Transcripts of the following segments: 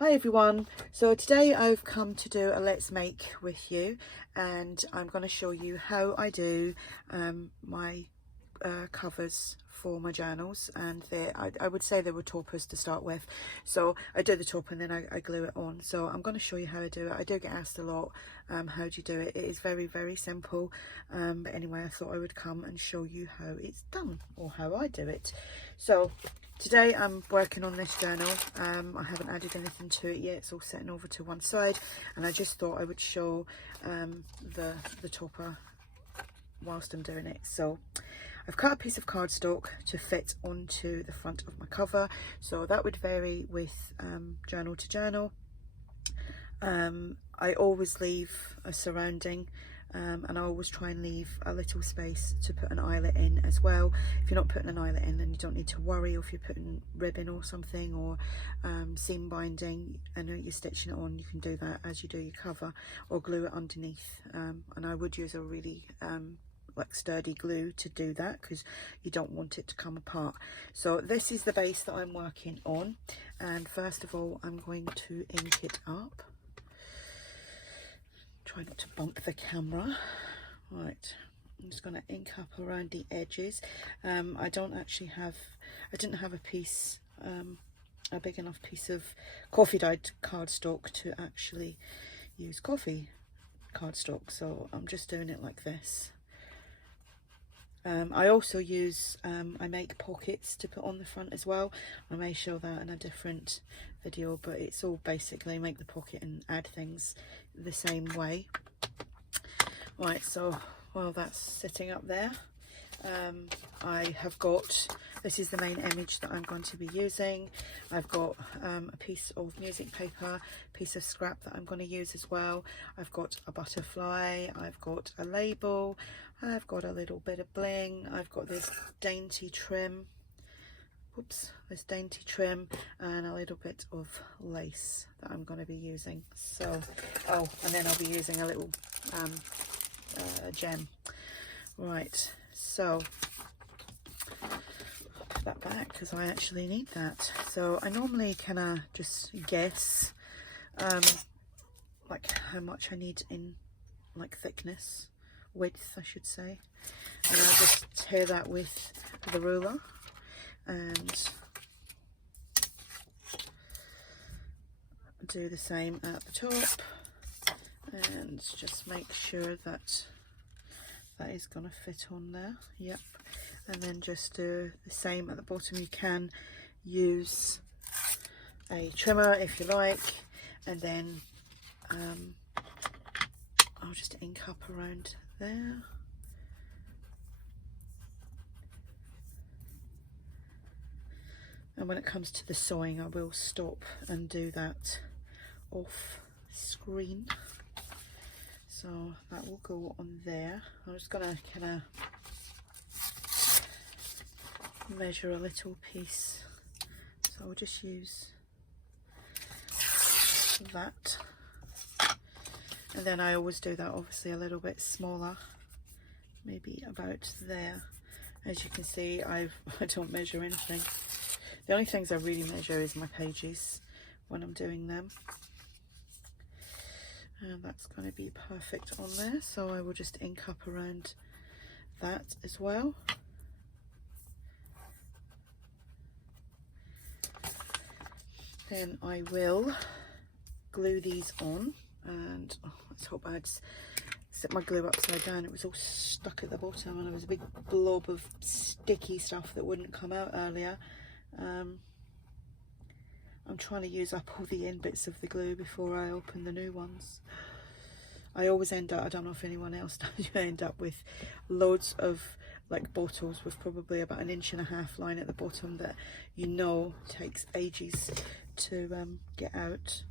Hi everyone, so today I've come to do a let's make with you, and I'm going to show you how I do my covers for my journals. And I would say they were toppers to start with, so I do the top and then I glue it on. So I'm going to show you how I do it. I do get asked a lot, how do you do it? It is very simple, but anyway, I thought I would come and show you how it's done, or how I do it. So today I'm working on this journal. I haven't added anything to it yet, it's all sitting over to one side, and I just thought I would show the topper whilst I'm doing it. So I've cut a piece of cardstock to fit onto the front of my cover, so that would vary with journal to journal. I always leave a surrounding, and I always try and leave a little space to put an eyelet in as well. If you're not putting an eyelet in, then you don't need to worry. Or if you're putting ribbon or something, or seam binding and you're stitching it on, you can do that as you do your cover, or glue it underneath. And I would use a really like sturdy glue to do that, because you don't want it to come apart. So this is the base that I'm working on, and first of all I'm going to ink it up. Try not to bump the camera. Right, I'm just going to ink up around the edges. I didn't have a big enough piece of coffee dyed cardstock to actually use coffee cardstock, so I'm just doing it like this. I also use, I make pockets to put on the front as well. I may show that in a different video, but it's all basically make the pocket and add things the same way. Right, so while that's sitting up there, I have got, this is the main image that I'm going to be using. I've got a piece of music paper, piece of scrap that I'm going to use as well. I've got a butterfly, I've got a label, I've got a little bit of bling, I've got this dainty trim, this dainty trim, and a little bit of lace that I'm going to be using. So, oh, and then I'll be using a little gem. Right, so put that back because I actually need that. So I normally kind of just guess like how much I need in like thickness, width I should say, and I'll just tear that with the ruler and do the same at the top, and just make sure that that is going to fit on there. Yep. And then just do the same at the bottom. You can use a trimmer if you like, and then I'll just ink up around there. And when it comes to the sewing, I will stop and do that off screen. So that will go on there. I'm just gonna kind of measure a little piece. So I'll just use that. And then I always do that obviously a little bit smaller, maybe about there. As you can see, I don't measure anything. The only things I really measure is my pages when I'm doing them. And that's going to be perfect on there, so I will just ink up around that as well. Then I will glue these on, and let's hope I'd set my glue upside down. It was all stuck at the bottom and there was a big blob of sticky stuff that wouldn't come out earlier. I'm trying to use up all the end bits of the glue before I open the new ones. I always end up, I don't know if anyone else does, you end up with loads of like bottles with probably about 1.5 inch line at the bottom that you know takes ages to get out.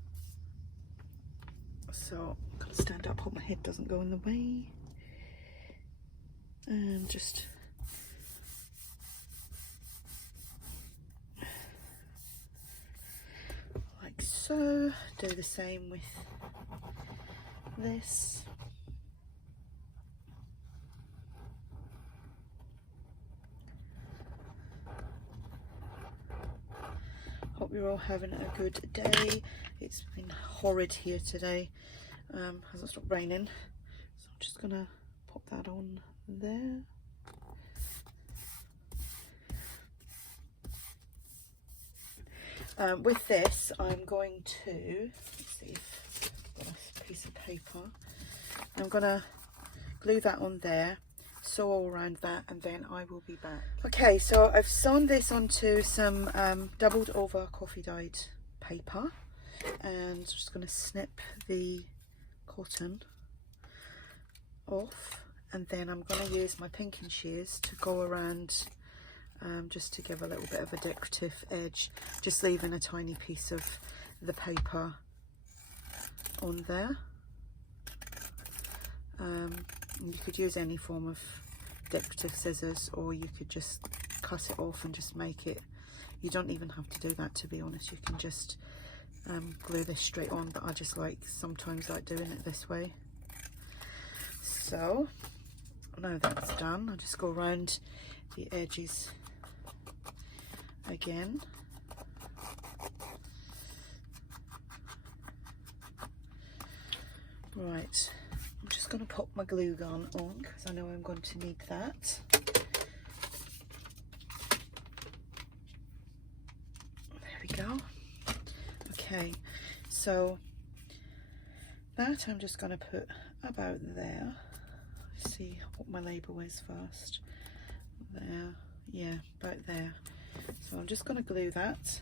So I'm gonna stand up, hope my head doesn't go in the way, and just like so. Do the same with this. hope you're all having a good day. It's been horrid here today. Hasn't stopped raining, so I'm just gonna pop that on there. With this, I'm going to, let's see if I've got a piece of paper. I'm gonna glue that on there, sew all around that, and then I will be back. Okay, so I've sewn this onto some doubled over coffee dyed paper, and I'm just going to snip the cotton off, and then I'm going to use my pinking shears to go around just to give a little bit of a decorative edge, just leaving a tiny piece of the paper on there. You could use any form of decorative scissors, or you could just cut it off and just make it. You don't even have to do that, to be honest. You can just glue this straight on, but I just sometimes like doing it this way. So now that's done, I'll just go around the edges again. Right, I'm just going to pop my glue gun on because I know I'm going to need that. There we go. Okay, so that I'm just going to put about there. Let's see what my label is first. There, yeah, about there. So I'm just going to glue that.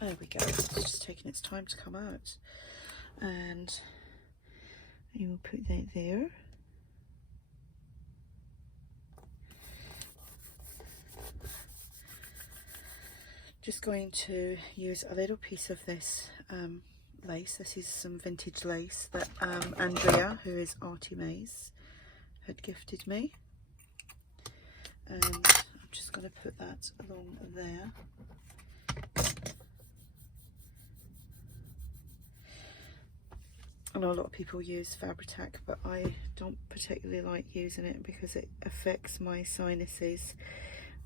There we go, it's just taking its time to come out. And you will put that there. Just going to use a little piece of this lace. This is some vintage lace that Andrea, who is ARTYmaze, had gifted me. And I'm just going to put that along there. I know a lot of people use Fabri-Tac, but I don't particularly like using it because it affects my sinuses,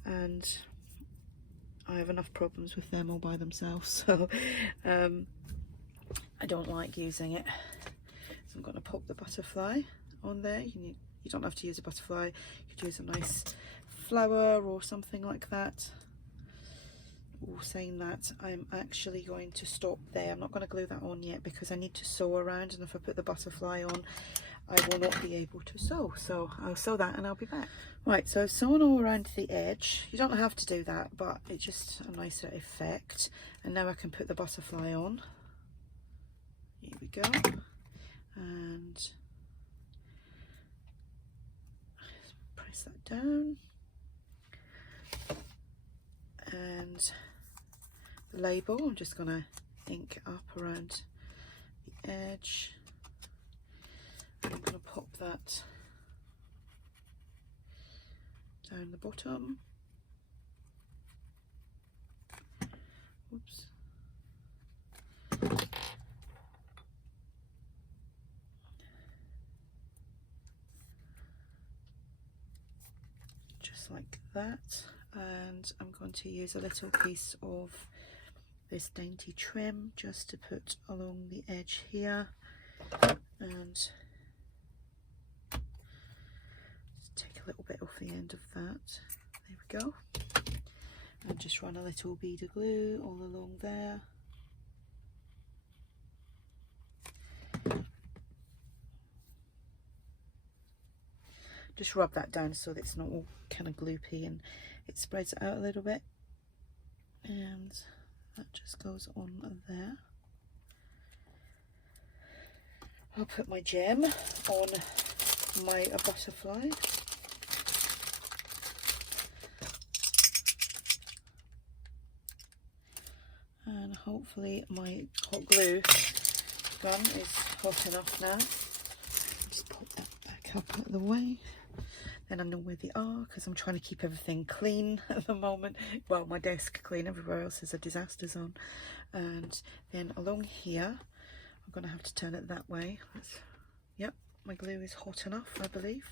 and I have enough problems with them all by themselves, so I don't like using it. So I'm going to pop the butterfly on there. You don't have to use a butterfly, you could use a nice flower or something like that. Saying that, I'm actually going to stop there. I'm not going to glue that on yet because I need to sew around, and if I put the butterfly on I will not be able to sew. So I'll sew that and I'll be back. Right, so I've sewn all around the edge. You don't have to do that, but it's just a nicer effect. And now I can put the butterfly on. Here we go. And press that down. And the label, I'm just going to ink up around the edge. I'm going to pop that down the bottom. Oops. Just like that. And I'm going to use a little piece of this dainty trim just to put along the edge here, and just take a little bit off the end of that. There we go. And just run a little bead of glue all along there. Just rub that down so that it's not all kind of gloopy and it spreads out a little bit, and that just goes on there. I'll put my gem on my butterfly. And hopefully my hot glue gun is hot enough now. Just pop that back up out of the way. then I know where they are because I'm trying to keep everything clean at the moment. Well, my desk clean, everywhere else is a disaster zone. And then along here, I'm going to have to turn it that way. Yep, my glue is hot enough, I believe.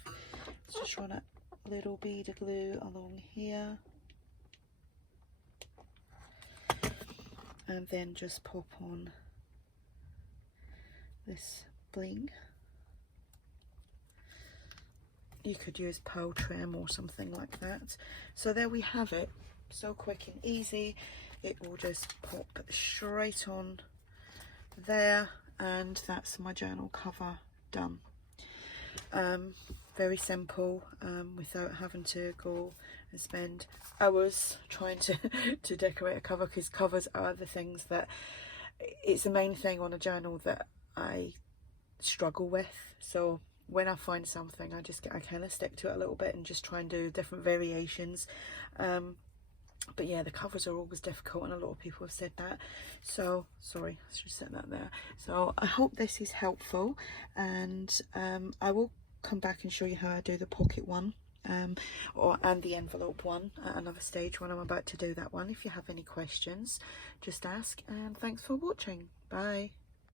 Let's just run a little bead of glue along here. And then just pop on this bling. You could use pearl trim or something like that. So there we have it, so quick and easy. It will just pop straight on there, and that's my journal cover done. Very simple, without having to go and spend hours trying to decorate a cover, because covers are the things that, it's the main thing on a journal that I struggle with. So when I find something, I kind of stick to it a little bit and just try and do different variations. But yeah, the covers are always difficult, and a lot of people have said that. So sorry, I should set that there. So I hope this is helpful, and I will come back and show you how I do the pocket one, and the envelope one at another stage when I'm about to do that one. If you have any questions, just ask, and thanks for watching. Bye.